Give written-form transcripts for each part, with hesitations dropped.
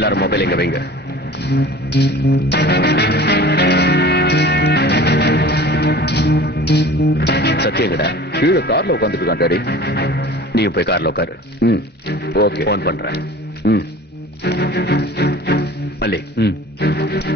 எல்லாரும் மொபைல் இங்க வைங்க. சத்தியங்கடா கீழே கார்ல உட்காந்துட்டு இருக்கான் டாடி. நீங்க போய் கார்ல உட்காரு. ஓகே, போன் பண்றேன். மல்லி,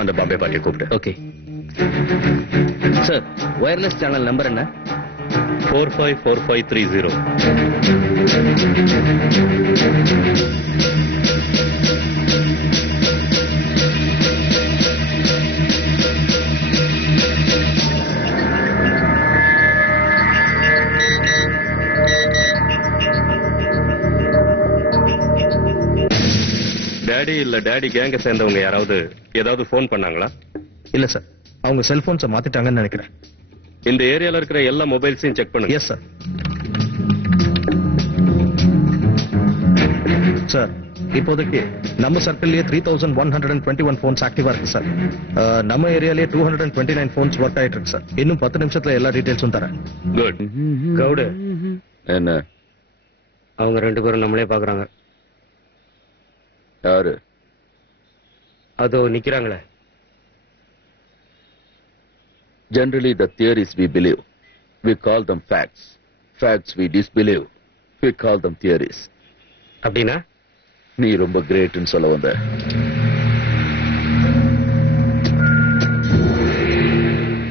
அந்த பாம்பே பார்ட்டியை கூப்பிட்டு. Okay sir. Wireless channel number என்ன? 454530. டாடி இல்ல டாடி கேங்க சேர்ந்தவங்க யாராவது ஏதாவது போன் பண்ணாங்களா? இல்ல சார், அவங்க செல்போன்ஸை மாத்திட்டாங்கன்னு நினைக்கிறேன். இந்த ஏரியால இருக்கிற எல்லா மொபைல்ஸையும் செக் பண்ணுங்க. Yes sir. சார், இப்போதைக்கு நம்ம சர்க்கிள்லயே 3121 போன்ஸ் ஆக்டிவா இருக்கு சார். நம்ம ஏரியாலே 229 போன்ஸ் ஒர்க் ஆயிட்டு இருக்கு சார். இன்னும் 10 நிமிஷத்துல எல்லா டீடைல்ஸும் தரேன். குட். கவுடு, என்ன அவங்க 2 பேரும் நம்மளே பாக்குறாங்க. யாரு? அதோ நிக்கிறாங்களே. Generally, the theories we believe, we call them facts. Facts we disbelieve, we call them theories. அப்படின்னா நீ ரொம்ப கிரேட்னு சொல்ல வந்த.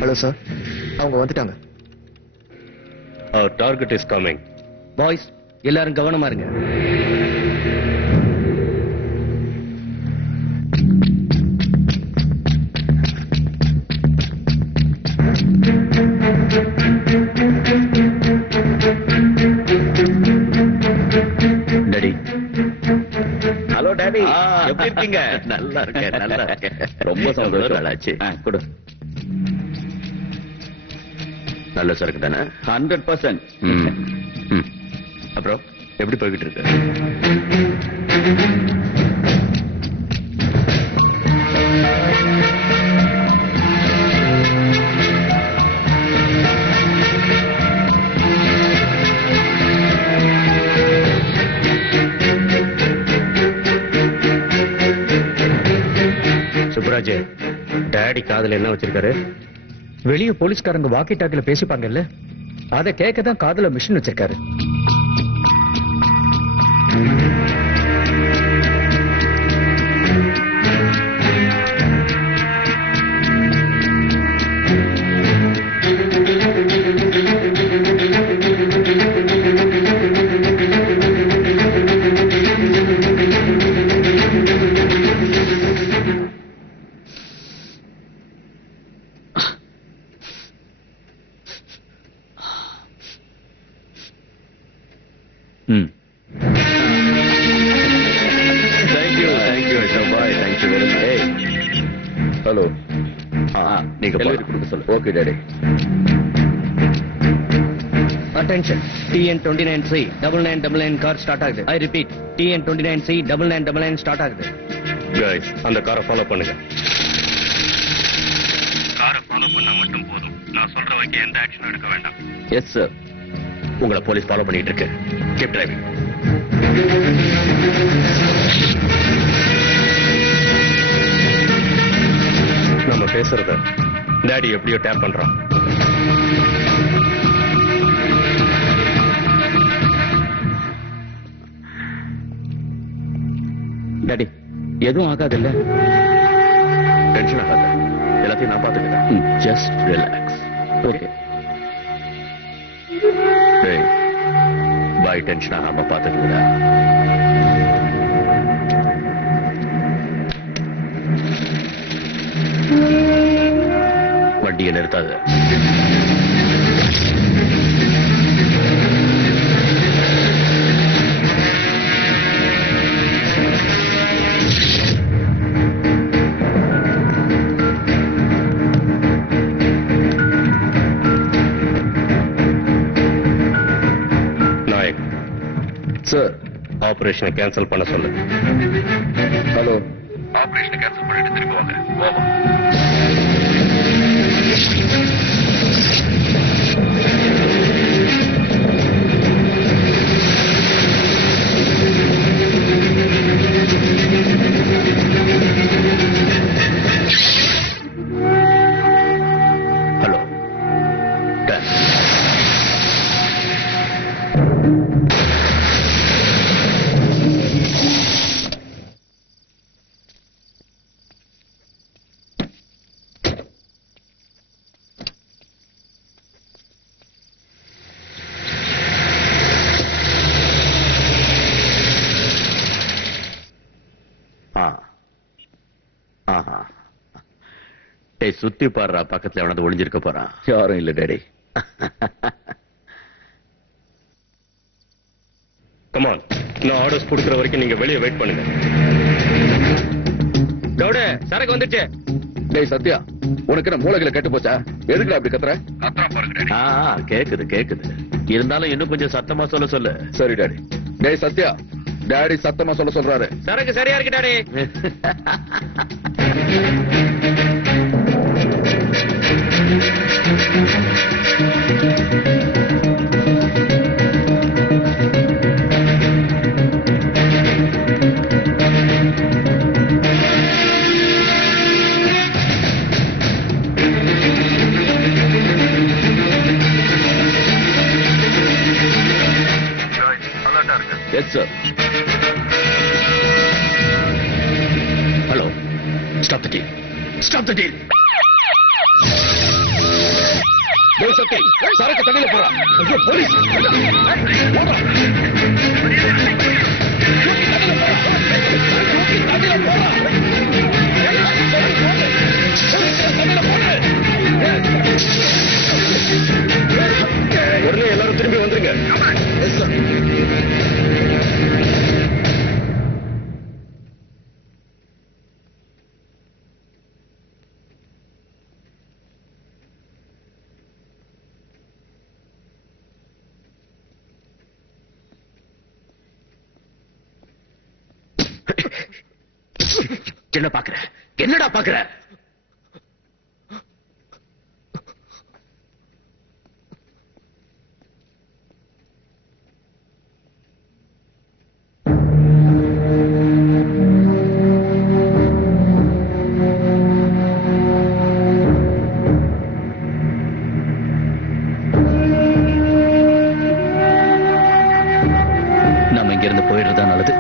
ஹலோ சார், அவங்க வந்துட்டாங்க. Our target is coming. Boys எல்லாரும் கவனமா இருங்க. டாடி. ஹலோ டாடி, எப்படி இருக்கீங்க? நல்லா இருக்கேன், நல்லா இருக்கேன். ரொம்ப சந்தோஷம் ஆச்சு. கொடு. நல்ல சரக்கு தானே? 100%. அப்புறம் எப்படி போய்கிட்டு இருக்கு? சுப்ராஜ், டாடி காதுல என்ன வச்சிருக்காரு? வெளியே போலீஸ்காரங்க வாக்கி டாக்கில பேசிப்பாங்கல்ல, அதை கேட்க தான் காதுல மிஷின் வச்சிருக்காரு. ஹலோ, நீங்க கொடுக்க சொல்லு. Okay daddy. Attention, TN29C 9999 car start ஆகுது. ஐ ரிப்பீட், TN29C 9999 ஸ்டார்ட் ஆகுது. கைஸ், அந்த காரை ஃபாலோ பண்ணுங்க. காரை ஃபாலோ பண்ணா மட்டும் போதும். நான் சொல்ற வரைக்கும் எந்த ஆக்ஷனும் எடுக்க வேண்டாம். Yes sir. உங்களை போலீஸ் ஃபாலோ பண்ணிட்டு இருக்கு. Keep driving. நம்ம பேசுறத டாடி எப்படியோ டேப் பண்றான். டாடி, எதுவும் ஆகாது இல்ல? டென்ஷன் ஆகாத, எல்லாத்தையும் நான் பாத்துக்கிறேன். Just relax. ஓகே. பாய், டென்ஷன் ஆகாம பாத்துக்கிறேன். வண்டியை நிறுத்தாது. நாயக் சார், ஆபரேஷனை கேன்சல் பண்ண சொல்லு. ஹலோ, ஆபரேஷனை கேன்சல் பண்ணிட்டு திரும்பி வாங்க. ஓவர். டேய் சுத்தி பாடுறா, பக்கத்துல எவனாவது ஒளிஞ்சிருக்க போறான். யாரும் இல்ல டேடி. கமான், நான் ஆர்டர்ஸ் கொடுக்கிற வரைக்கும் நீங்க வெளியே வெயிட் பண்ணுங்க. கவுட, சரக்கு வந்துச்சு. டேய் சத்யா, உனக்கு என்ன மூளைகளை கெட்டு போச்சா? எதுக்குடா அப்படி கத்துற? கேக்குது கேக்குது, இருந்தாலும் இன்னும் கொஞ்சம் சத்தமா சொல்லு. சரி டாடி. டேய் சத்யா, டாடி சத்தமா சொல்றாரு. சரக்கு சரியா இருக்கு daddy. Yes sir. Hello, stop the deal, stop the deal. டேய் சத்யா, சரக்கு தண்ணியில போறா. ஐயோ போலீஸ். உடனே எல்லாரும் திரும்பி வந்துருங்க. Yes sir. என்ன பாக்குற? என்னடா பாக்குற? நாம இங்க இருந்து போயிடுறதா நல்லது.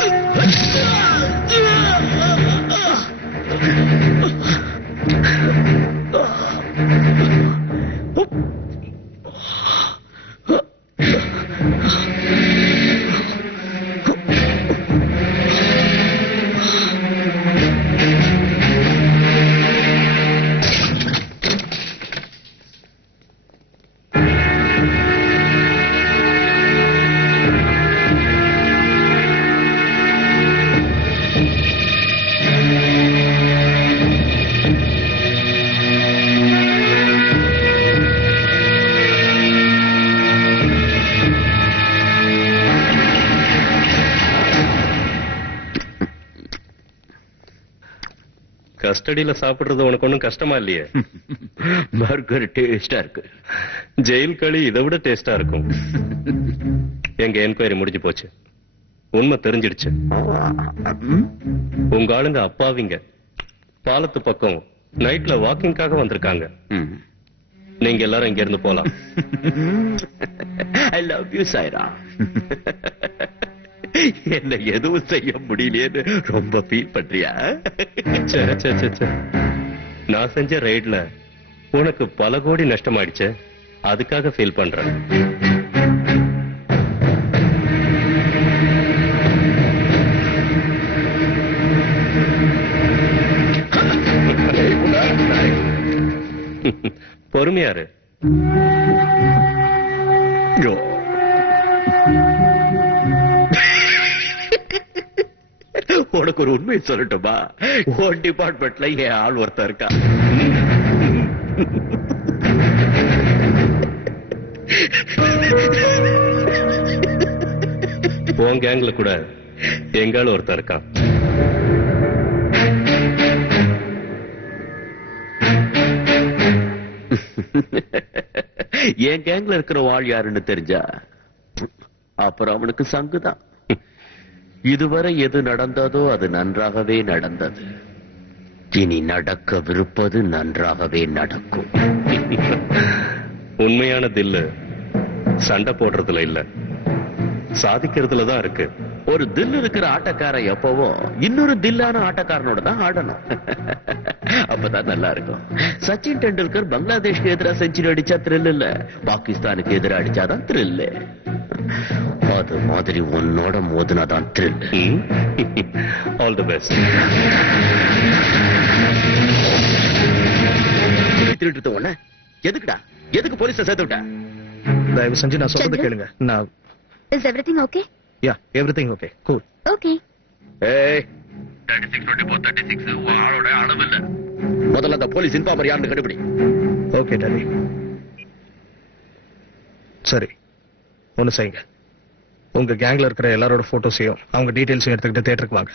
கஸ்டடியில சாப்பிடுறது உனக்கு ஒண்ணும் கஷ்டமா இல்லையே? பர்கர் டேஸ்டா இருக்கு. ஜெயில் களி இதை விட டேஸ்டா இருக்கும். எங்க என்கொயரி முடிஞ்சு போச்சு. உண்மை தெரிஞ்சிடுச்சு. உங்க ஆளுங்க அப்பாவிங்க பாலத்து பக்கம் நைட்ல வாக்கிங்காக வந்திருக்காங்க. நீங்க எல்லாரும் இங்க இருந்து போலாம். I love you Saira. என்ன எதுவும் செய்ய முடியலையேன்னு ரொம்ப ஃபீல் பண்றியா? நான் செஞ்ச ரைட்ல உனக்கு பல கோடி நஷ்டமாயிடுச்சு, அதுக்காக ஃபீல் பண்றேன். பொறுமையாரு. உனக்கு ஒரு உண்மையை சொல்லட்டுமா? உன் டிபார்ட்மெண்ட்ல என் ஆள் ஒருத்தர் இருக்கா. உன் கேங்ல கூட எங்கால ஒருத்தர் இருக்கான். என் கேங்ல இருக்கிற ஆள் யாருன்னு தெரிஞ்சா அப்புறம் அவனுக்கு சங்குதான். இதுவரை எது நடந்ததோ அது நன்றாகவே நடந்தது. இனி நடக்கவிருப்பது நன்றாகவே நடக்கும். உண்மையான தில்லு சண்டை போடுறதுல இல்ல, சாதிக்கிறதுல தான் இருக்கு. ஒரு தில் இருக்கிற ஆட்டக்காரன் எப்பவோ இன்னொரு தில்லான ஆட்டக்காரனோட தான் ஆடணும். அப்பதான் நல்லா இருக்கும். சச்சின் டெண்டுல்கர் பங்களாதேஷ்க்கு எதிராக செஞ்சுரி அடிச்சா த்ரில் இல்ல, பாகிஸ்தானுக்கு எதிராக அடிச்சாதான் த்ரில். அது மாதிரி உன்னோட மோதினாதான் த்ரில். All the best. திருட்டு உடனே எதுக்குடா, எதுக்கு போலீஸை சேர்த்து விட்ட? தயவு செஞ்சு நான் சொல்றது சந்திரு. கேளுங்க. நான் Is everything okay? Yeah everything okay cool. Okay. ஏய் 36 ஆளோட அளவு இல்ல. முதல்ல அந்த போலீஸ் இன்ஃபார்மர் யாருன்னு கண்டுபிடி. Okay daddy. சரி ஒண்ணு செய்யுங்க, உங்க கேங்ல இருக்கிற எல்லாரோட போட்டோஸையும் அவங்க டீடைல்ஸையும் எடுத்துக்கிட்டு தியேட்டருக்கு வாங்க.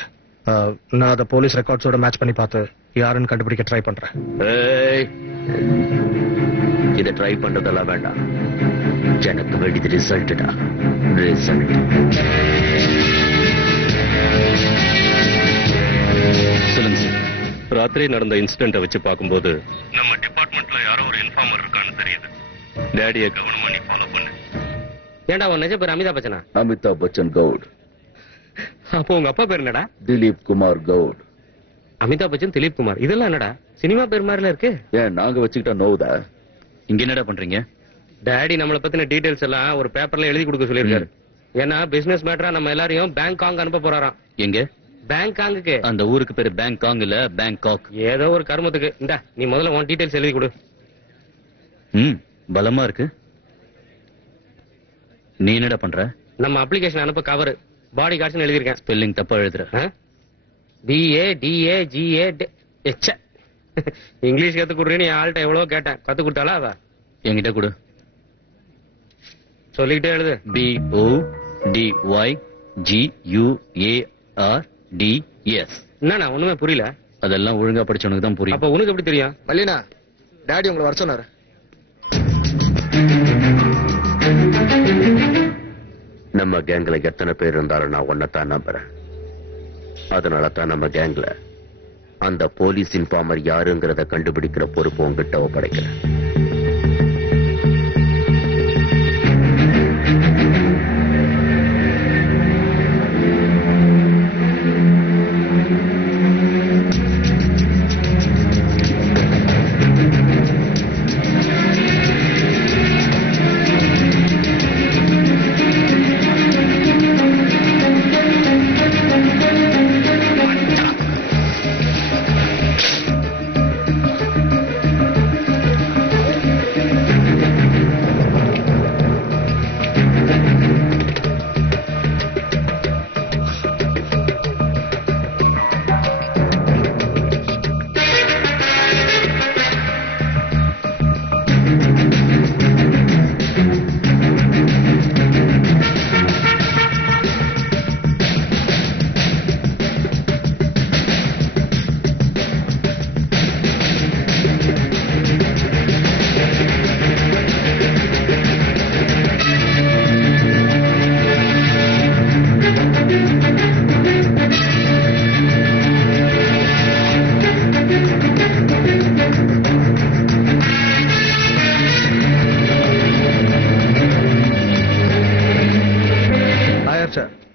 நான் அதை போலீஸ் ரெக்கார்ட்ஸோட மேட்ச் பண்ணி பார்த்து யாருன்னு கண்டுபிடிக்க ட்ரை பண்றேன். ஏய் இதை ட்ரை பண்றதெல்லாம் வேண்டாம். எனக்கு வேண்டியது ரிசல்ட்டா, ரிசல்ட். சொல்லுங்க சார். ராத்திரி நடந்த இன்சிடென்ட்டை வச்சு பார்க்கும்போது நம்ம டிபார்ட்மெண்ட்ல யாரோ ஒரு இன்ஃபார்மர் இருக்கான்னு தெரியுது. டேடியை கவனமா நீ ஃபாலோ பண்ணு. ஏன்டா உன் நிஜ பேர் அமிதாப் பச்சனா? Amitabh Bachchan Gaud. அப்போ உங்க அப்பா பேர் என்னடா? Dilip Kumar Gaud. Amitabh Bachchan, Dilip Kumar. இதெல்லாம் என்னடா சினிமா பேர் மாதிரில இருக்கு? ஏன் நாங்க வச்சுக்கிட்டா நோவுதா? இங்க என்னடா பண்றீங்க? டாடி நம்மள பத்தின டீடைல்ஸ் எல்லாம் ஒரு பேப்பர்ல எழுதி கொடுக்க சொல்லிருக்காரு. ஏன்னா பிசினஸ் மேட்டரா நம்ம எல்லாரையும் பேங்காங் அனுப்ப போறாராம். எங்க? பேங்காங்குக்கு. அந்த ஊருக்கு பேரு பேங்காங் இல்ல பேங்காக். ஏதோ ஒரு கர்மத்துக்கு. இந்தா நீ முதல்ல உன் டீடைல்ஸ் எழுதி கொடு. பலமா இருக்கு. நீ என்னடா பண்ற? நம்ம அப்ளிகேஷன் அனுப்ப கவர் பாடி கார்ட்ஸ் எழுதிருக்கேன். ஸ்பெல்லிங் தப்பா எழுதுற. BADAGA எச்ச. இங்கிலீஷ் கத்து கொடுறேன்னு என் ஆள்கிட்ட எவ்வளவு கேட்டேன். கத்து கொடுத்தாளா அவ? என்கிட்ட கொடு. சொல்லிக்கிட்டே எழுது. BODYGUARDS. என்னண்ணா ஒண்ணுமே புரியல? அதெல்லாம் ஒழுங்கா படிச்சவனுக்கு தான் புரியும். அப்ப உனக்கு எப்படி தெரியும்? மல்லினா டாடி உங்களை வர சொன்னாரு. நம்ம கேங்ல எத்தனை பேர் இருந்தாலும் நான் ஒன்னதான் நம்புறேன். அதனால தான் நம்ம கேங்ல அந்த போலீஸ் இன்ஃபார்மர் யாருங்கிறத கண்டுபிடிக்கிற பொறுப்பு உங்ககிட்ட ஒப்படைக்கிறேன்.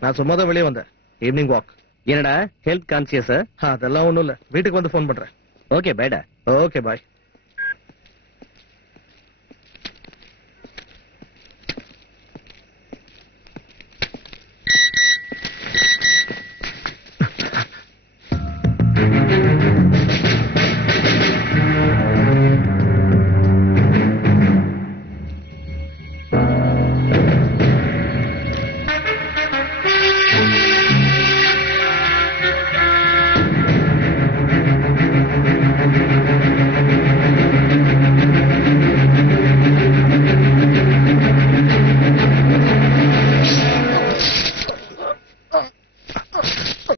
நான் சும்மா தான் வெளியே வந்தேன். Evening walk. என்னடா ஹெல்த் கான்சியஸ்? அதெல்லாம் ஒண்ணும் இல்ல. வீட்டுக்கு வந்து போன் பண்றேன். ஓகே பைடா. ஓகே பாய்.